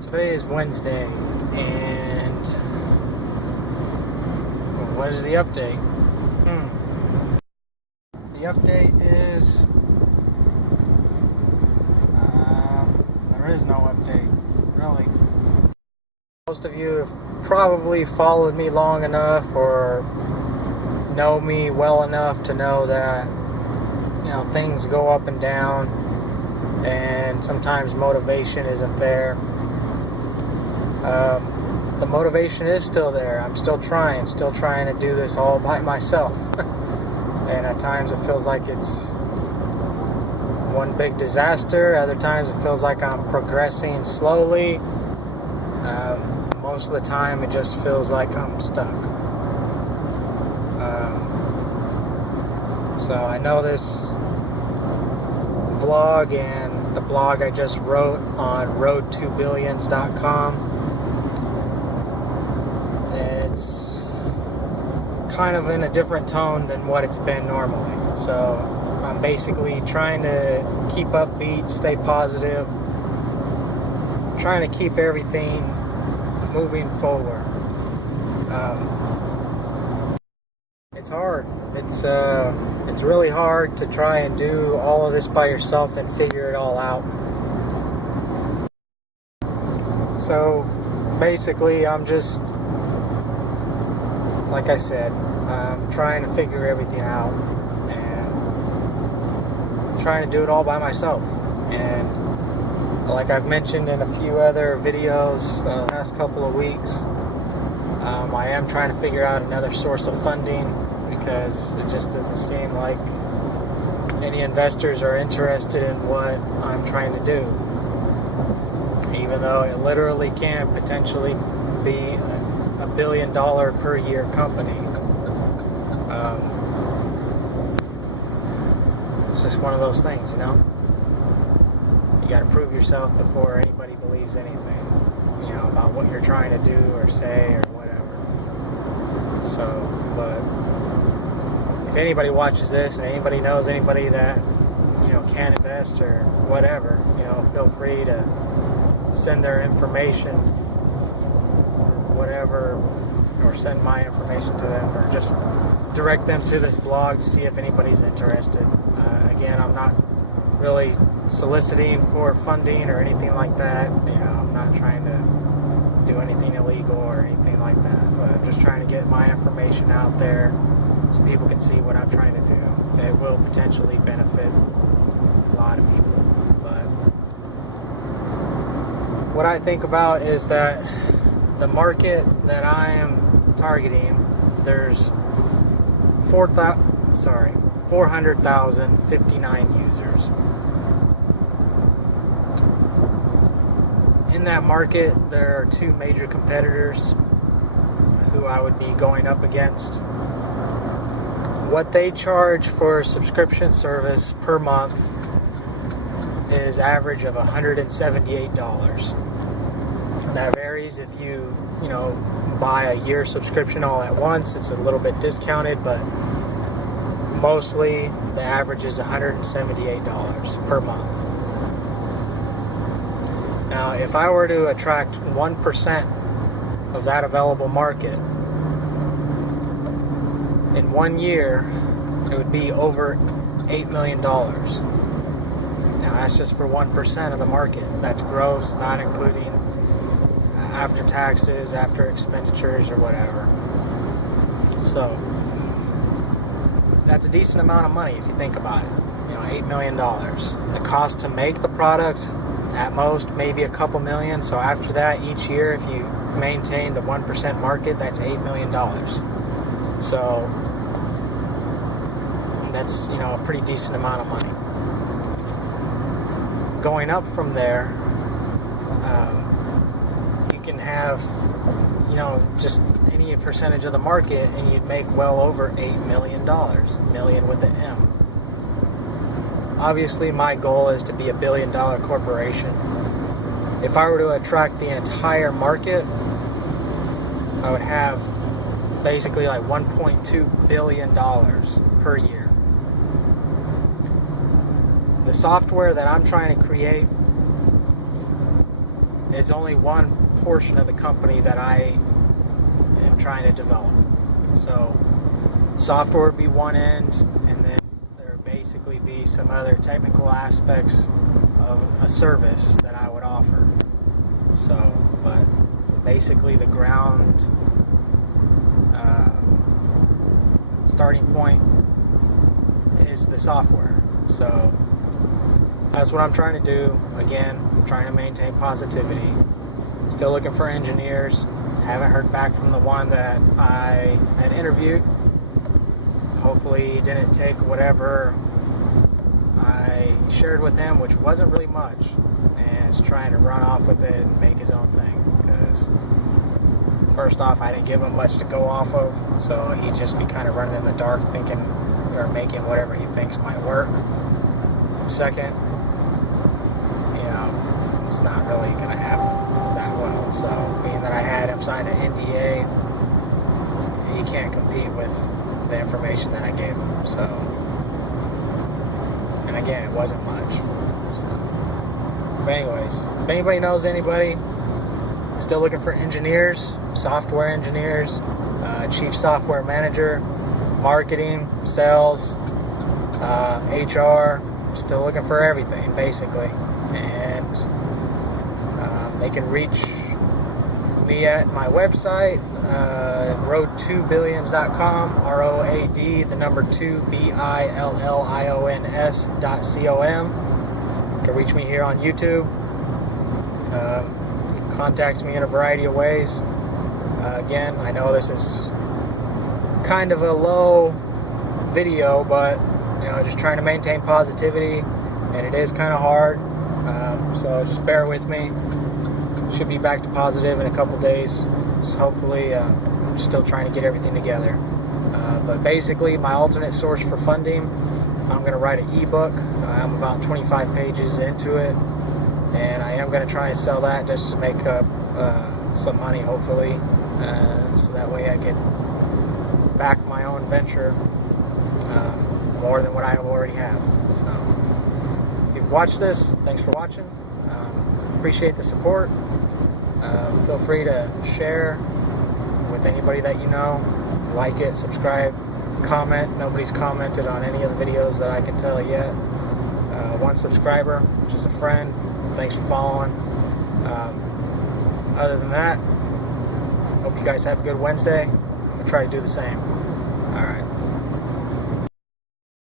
Today is Wednesday, and what is the update? The update is there is no update, really. Most of you have probably followed me long enough or know me well enough to know that things go up and down, and sometimes motivation isn't there. The motivation is still there. I'm still trying to do this all by myself. And at times it feels like it's one big disaster. Other times it feels like I'm progressing slowly. Most of the time it just feels like I'm stuck. So I know this vlog and the blog I just wrote on road2billions.com, it's kind of in a different tone than what it's been normally. So I'm basically trying to keep upbeat, stay positive, trying to keep everything moving forward. It's hard. It's really hard to try and do all of this by yourself and figure it all out. So basically, I'm just, like I said, I'm trying to figure everything out and trying to do it all by myself. And like I've mentioned in a few other videos the last couple of weeks, I am trying to figure out another source of funding, because it just doesn't seem like any investors are interested in what I'm trying to do, even though it literally can potentially be a $1 billion per year company. It's just one of those things, you got to prove yourself before anybody believes anything, about what you're trying to do or say or whatever. So, but if anybody watches this and anybody knows anybody that can invest or whatever, feel free to send their information or whatever, or send my information to them, or just direct them to this blog to see if anybody's interested. Again, I'm not really soliciting for funding or anything like that. I'm not trying to do anything illegal or anything like that, but I'm just trying to get my information out there so people can see what I'm trying to do. It will potentially benefit a lot of people. But what I think about is that the market that I am targeting, there's 400,059 users. In that market, there are two major competitors who I would be going up against. What they charge for a subscription service per month is average of $178. That varies if you buy a year subscription all at once. It's a little bit discounted, but mostly the average is $178 per month. Now, if I were to attract 1% of that available market, in 1 year, it would be over $8 million. Now, that's just for 1% of the market. That's gross, not including after taxes, after expenditures, or whatever. So, that's a decent amount of money if you think about it. $8 million. The cost to make the product, at most, maybe a couple million. So after that, each year, if you maintain the 1% market, that's $8 million. So that's, a pretty decent amount of money. Going up from there, you can have, just any percentage of the market, and you'd make well over $8 million. Million with the M. Obviously, my goal is to be a $1 billion corporation. If I were to attract the entire market, I would have basically like $1.2 billion per year. The software that I'm trying to create is only one portion of the company that I am trying to develop. So software would be one end, and then there would basically be some other technical aspects of a service that I would offer. So, but basically the ground starting point is the software. So that's what I'm trying to do. Again, I'm trying to maintain positivity. Still looking for engineers. Haven't heard back from the one that I had interviewed. Hopefully he didn't take whatever I shared with him, which wasn't really much, and is trying to run off with it and make his own thing. Because first off, I didn't give him much to go off of, so he'd just be kind of running in the dark, thinking or making whatever he thinks might work. Second, it's not really going to happen that well. So, being that I had him sign an NDA, he can't compete with the information that I gave him. So, and again, it wasn't much. So, but anyways, if anybody knows anybody, still looking for engineers, software engineers, chief software manager, marketing, sales, HR, still looking for everything, basically. And they can reach me at my website, road2billions.com, ROAD, the number 2, BILLIONS.com. You can reach me here on YouTube. You can contact me in a variety of ways. Again, I know this is kind of a low video, but just trying to maintain positivity, and it is kind of hard. So just bear with me. Should be back to positive in a couple days. So hopefully, I'm still trying to get everything together. But basically, my alternate source for funding, I'm going to write an ebook. I'm about 25 pages into it, and I am going to try and sell that just to make up some money, hopefully, so that way I can back my own venture more than what I already have. So if you've watched this, thanks for watching. Appreciate the support. Feel free to share with anybody that you know. Like it, subscribe, comment. Nobody's commented on any of the videos that I can tell yet. One subscriber, which is a friend. Thanks for following. Other than that, hope you guys have a good Wednesday. I'm going to try to do the same. Alright.